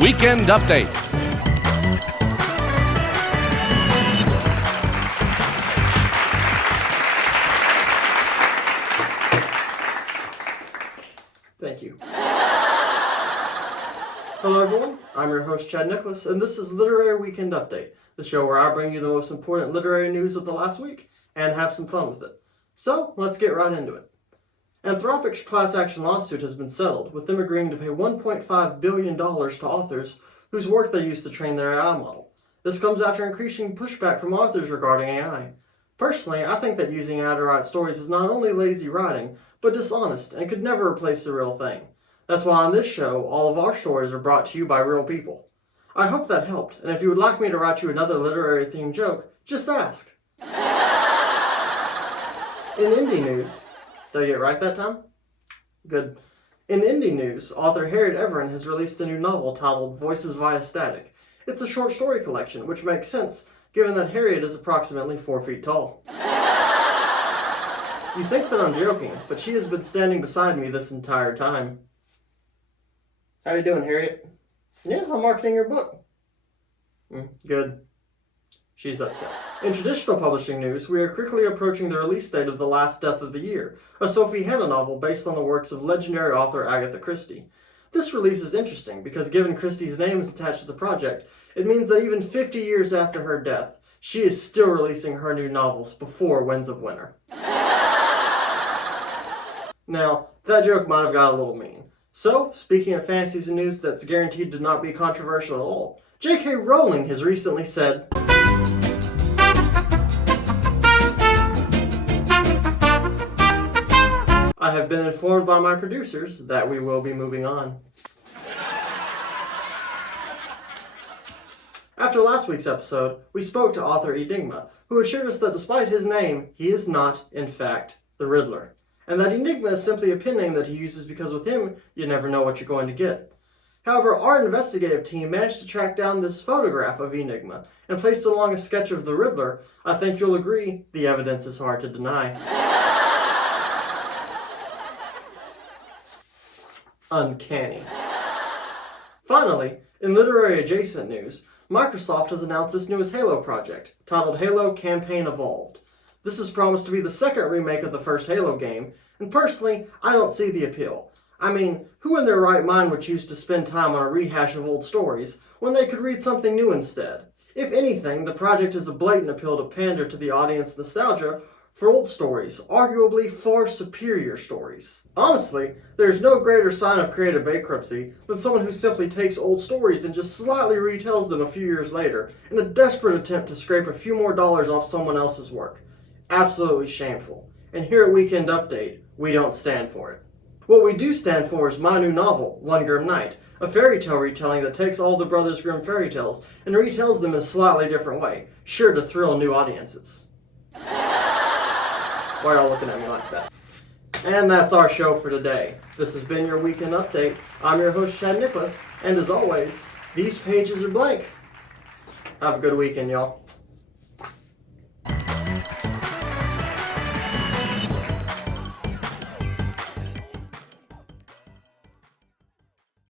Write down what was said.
Weekend Update. Thank you. Hello everyone, I'm your host Chad Nicholas, and this is Literary Weekend Update, the show where I bring you the most important literary news of the last week and have some fun with it. So, let's get right into it. Anthropic's class action lawsuit has been settled, with them agreeing to pay $1.5 billion to authors whose work they used to train their AI model. This comes after increasing pushback from authors regarding AI. Personally, I think that using AI to write stories is not only lazy writing, but dishonest and could never replace the real thing. That's why on this show, all of our stories are brought to you by real people. I hope that helped, and if you would like me to write you another literary-themed joke, just ask. In indie news, did I get it right that time? Good. In indie news, author Harriet Everin has released a new novel titled Voices via Static. It's a short story collection, which makes sense, given that Harriet is approximately 4 feet tall. You think that I'm joking, but she has been standing beside me this entire time. How you doing, Harriet? Yeah, I'm marketing your book. Good. She's upset. In traditional publishing news, we are quickly approaching the release date of The Last Death of the Year, a Sophie Hannah novel based on the works of legendary author Agatha Christie. This release is interesting because given Christie's name is attached to the project, it means that even 50 years after her death, she is still releasing her new novels before Winds of Winter. Now, that joke might have got a little mean. So, speaking of fantasy news that's guaranteed to not be controversial at all, J.K. Rowling has recently said, I have been informed by my producers that we will be moving on. After last week's episode, we spoke to author Enigma, who assured us that despite his name, he is not, in fact, the Riddler. And that Enigma is simply a pen name that he uses because with him, you never know what you're going to get. However, our investigative team managed to track down this photograph of Enigma and placed it along a sketch of the Riddler. I think you'll agree, the evidence is hard to deny. Uncanny. Finally, in literary adjacent news, Microsoft has announced its newest Halo project, titled Halo Campaign Evolved. This is promised to be the second remake of the first Halo game, and personally, I don't see the appeal. I mean, who in their right mind would choose to spend time on a rehash of old stories when they could read something new instead? If anything, the project is a blatant appeal to pander to the audience nostalgia for old stories, arguably far superior stories. Honestly, there's no greater sign of creative bankruptcy than someone who simply takes old stories and just slightly retells them a few years later in a desperate attempt to scrape a few more dollars off someone else's work. Absolutely shameful. And here at Weekend Update, we don't stand for it. What we do stand for is my new novel, One Grim Night, a fairy tale retelling that takes all the Brothers Grimm fairy tales and retells them in a slightly different way, sure to thrill new audiences. Why are y'all looking at me like that? And that's our show for today. This has been your Weekend Update. I'm your host, Chad Nicholas, and as always, these pages are blank. Have a good weekend, y'all.